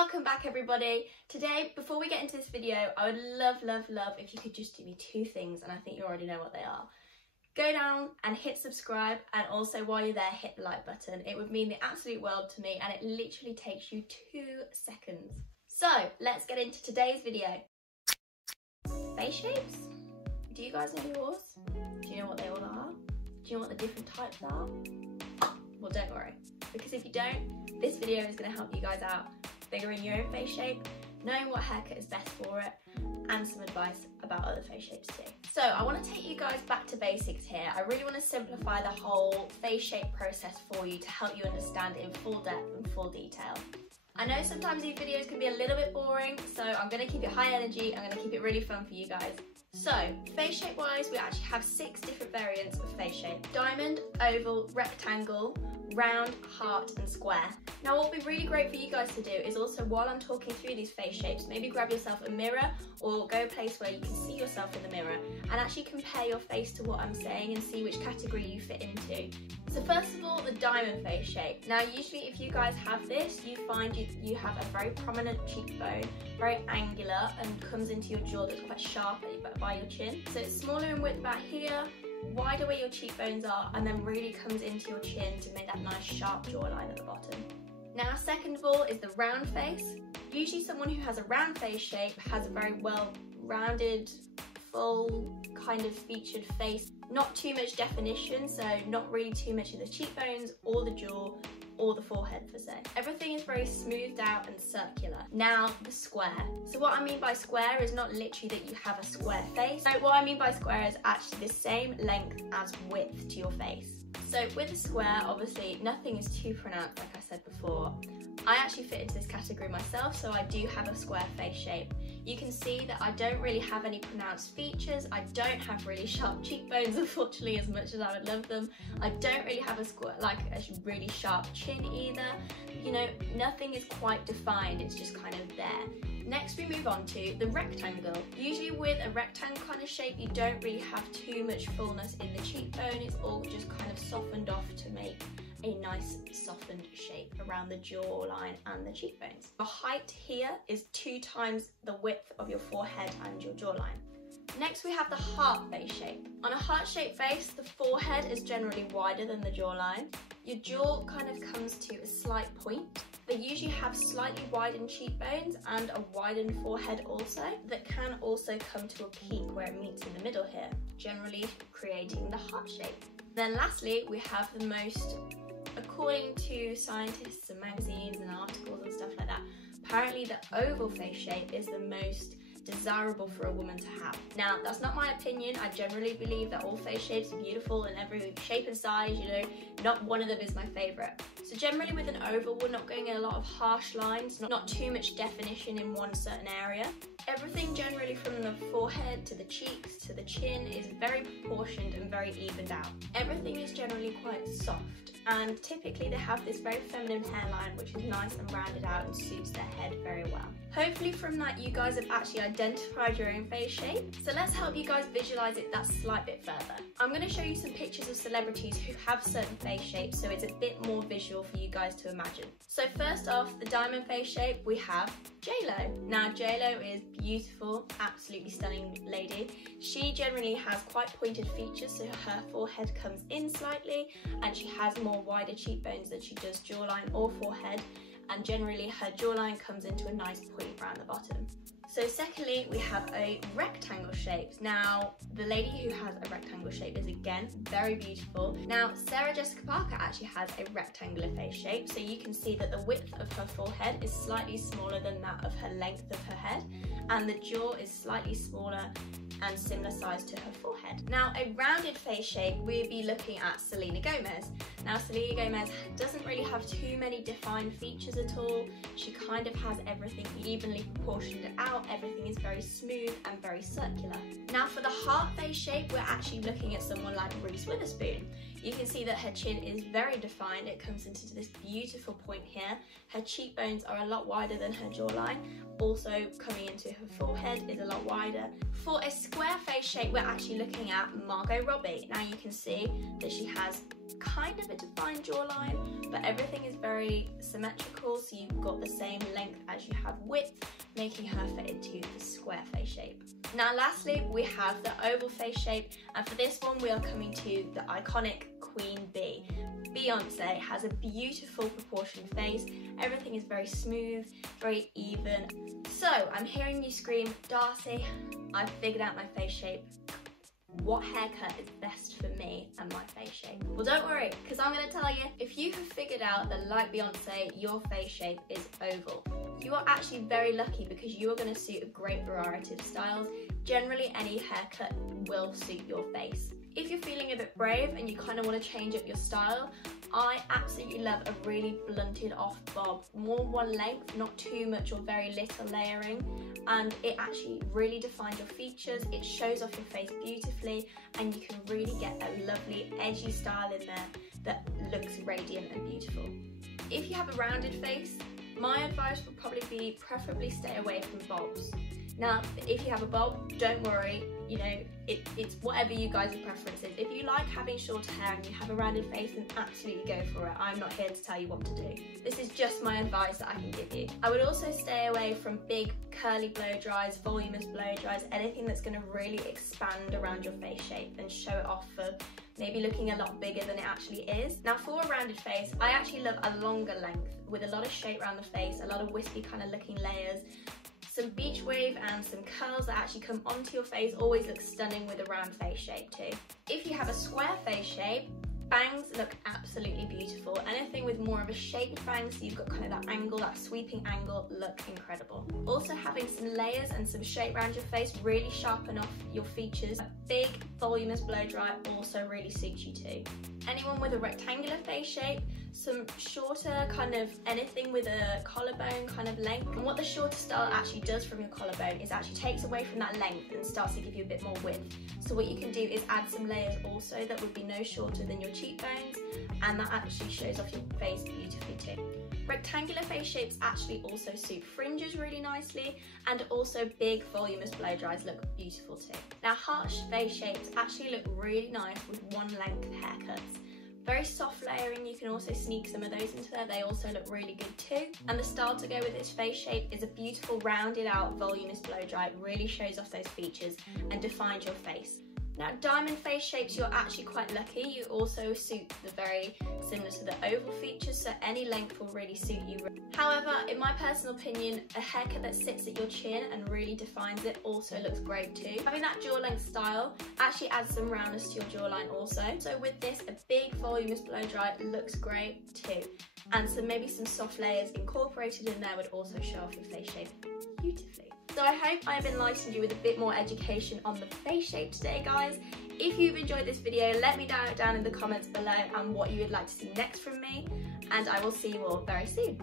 Welcome back everybody. Today, before we get into this video, I would love if you could just do me two things, and I think you already know what they are. Go down and hit subscribe, and also while you're there, hit the like button. It would mean the absolute world to me, and it literally takes you 2 seconds. So let's get into today's video. Face shapes? Do you guys know yours? Do you know what they all are? Do you know what the different types are? Well, don't worry, because if you don't, this video is going to help you guys out figuring your own face shape, knowing what haircut is best for it, and some advice about other face shapes too. So I want to take you guys back to basics here. I really want to simplify the whole face shape process for you to help you understand it in full depth and full detail. I know sometimes these videos can be a little bit boring, so I'm going to keep it high energy. I'm going to keep it really fun for you guys. So, face shape wise, we actually have 6 different variants of face shape. Diamond, oval, rectangle, round, heart and square. Now what would be really great for you guys to do is also, while I'm talking through these face shapes, maybe grab yourself a mirror or go a place where you can see yourself in the mirror and actually compare your face to what I'm saying and see which category you fit into. So first of all, the diamond face shape. Now usually if you guys have this, you find you have a very prominent cheekbone, very angular, and comes into your jaw that's quite sharp by your chin. So it's smaller in width about here, wider where your cheekbones are, and then really comes into your chin to make that nice sharp jawline at the bottom. Now second of all is the round face. Usually someone who has a round face shape has a very well rounded, full kind of featured face. Not too much definition, so not really too much of the cheekbones or the jaw or the forehead per se. Everything is very smoothed out and circular. Now the square. So what I mean by square is not literally that you have a square face. So what I mean by square is actually the same length as width to your face. So with a square, obviously nothing is too pronounced, like I said before. I actually fit into this category myself, so I do have a square face shape. You can see that I don't really have any pronounced features. I don't have really sharp cheekbones, unfortunately, as much as I would love them. I don't really have a really sharp chin either. You know, nothing is quite defined, it's just kind of there. Next we move on to the rectangle. Usually with a rectangle kind of shape, you don't really have too much fullness in the cheekbone. It's all just kind of softened off to make a nice softened shape around the jawline and the cheekbones. The height here is 2 times the width of your forehead and your jawline. Next we have the heart face shape. On a heart-shaped face, the forehead is generally wider than the jawline. Your jaw kind of comes to a slight point. They usually have slightly widened cheekbones and a widened forehead also, that can also come to a peak where it meets in the middle here, generally creating the heart shape. Then lastly, we have the most, according to scientists and magazines and articles and stuff like that, apparently the oval face shape is the most desirable for a woman to have. Now, that's not my opinion. I generally believe that all face shapes are beautiful in every shape and size, you know, not one of them is my favourite. So generally with an oval, we're not going in a lot of harsh lines, not too much definition in one certain area. Everything generally from the forehead to the cheeks to the chin is very proportioned and very evened out. Everything is generally quite soft, and typically they have this very feminine hairline which is nice and rounded out and suits their head very well. Hopefully from that you guys have actually identified your own face shape. So let's help you guys visualize it that slight bit further. I'm going to show you some pictures of celebrities who have certain face shapes, so it's a bit more visual for you guys to imagine. So first off, the diamond face shape, we have J-Lo. Now J-Lo is beautiful, absolutely stunning lady. She generally has quite pointed features, so her forehead comes in slightly and she has more wider cheekbones than she does jawline or forehead, and generally her jawline comes into a nice point around the bottom. So secondly, we have a rectangle shape. Now, the lady who has a rectangle shape is again very beautiful. Now, Sarah Jessica Parker actually has a rectangular face shape, so you can see that the width of her forehead is slightly smaller than that of her length of her head, and the jaw is slightly smaller and similar size to her forehead. Now, a rounded face shape, we'd be looking at Selena Gomez. Now, Selena Gomez doesn't really have too many defined features at all. She kind of has everything evenly proportioned out. Everything is very smooth and very circular. Now, for the heart face shape, we're actually looking at someone like Reese Witherspoon. You can see that her chin is very defined. It comes into this beautiful point here. Her cheekbones are a lot wider than her jawline. Also coming into her forehead is a lot wider. For a square face shape, we're actually looking at Margot Robbie. Now you can see that she has kind of a defined jawline, but everything is very symmetrical, so you've got the same length as you have width, making her fit into the square face shape. Now lastly, we have the oval face shape, and for this one we are coming to the iconic Queen Bee. Beyonce has a beautiful proportioned face, everything is very smooth, very even. So I'm hearing you scream, Darcy, I've figured out my face shape. What haircut is best for me and my face shape? Well, don't worry, because I'm going to tell you, if you have figured out that like Beyonce, your face shape is oval, you are actually very lucky, because you are going to suit a great variety of styles. Generally, any haircut will suit your face. If you're feeling a bit brave and you kind of want to change up your style, I absolutely love a really blunted off bob, more one length, not too much or very little layering, and it actually really defines your features, it shows off your face beautifully, and you can really get a lovely edgy style in there that looks radiant and beautiful. If you have a rounded face, my advice would probably be preferably stay away from bobs. Now, if you have a bob, don't worry, you know, it's whatever you guys' preference is. If you like having shorter hair and you have a rounded face, then absolutely go for it. I'm not here to tell you what to do. This is just my advice that I can give you. I would also stay away from big curly blow dries, voluminous blow dries, anything that's going to really expand around your face shape and show it off for maybe looking a lot bigger than it actually is. Now for a rounded face, I actually love a longer length with a lot of shape around the face, a lot of wispy kind of looking layers. Some beach wave and some curls that actually come onto your face always look stunning with a round face shape too. If you have a square face shape, bangs look absolutely beautiful. Anything with more of a shaped bang, so you've got kind of that angle, that sweeping angle, look incredible. Also having some layers and some shape around your face really sharpen off your features. A big voluminous blow dry also really suits you too. Anyone with a rectangular face shape, some shorter kind of anything with a collarbone kind of length. And what the shorter style actually does from your collarbone is actually takes away from that length and starts to give you a bit more width. So what you can do is add some layers also that would be no shorter than your cheekbones, and that actually shows off your face beautifully too. Rectangular face shapes actually also suit fringes really nicely, and also big voluminous blow dries look beautiful too. Now harsh face shapes actually look really nice with one length haircuts. Very soft layering, you can also sneak some of those into there, they also look really good too. And the style to go with this face shape is a beautiful rounded out voluminous blow dry. It really shows off those features and defines your face. Now diamond face shapes, you're actually quite lucky. You also suit the very similar to the oval features, so any length will really suit you. However, in my personal opinion, a haircut that sits at your chin and really defines it also looks great too. Having that jaw length style actually adds some roundness to your jawline also. So with this, a big voluminous blow dry looks great too. And so maybe some soft layers incorporated in there would also show off your face shape beautifully. So I hope I have enlightened you with a bit more education on the face shape today, guys. If you've enjoyed this video, let me know down in the comments below and what you would like to see next from me, and I will see you all very soon.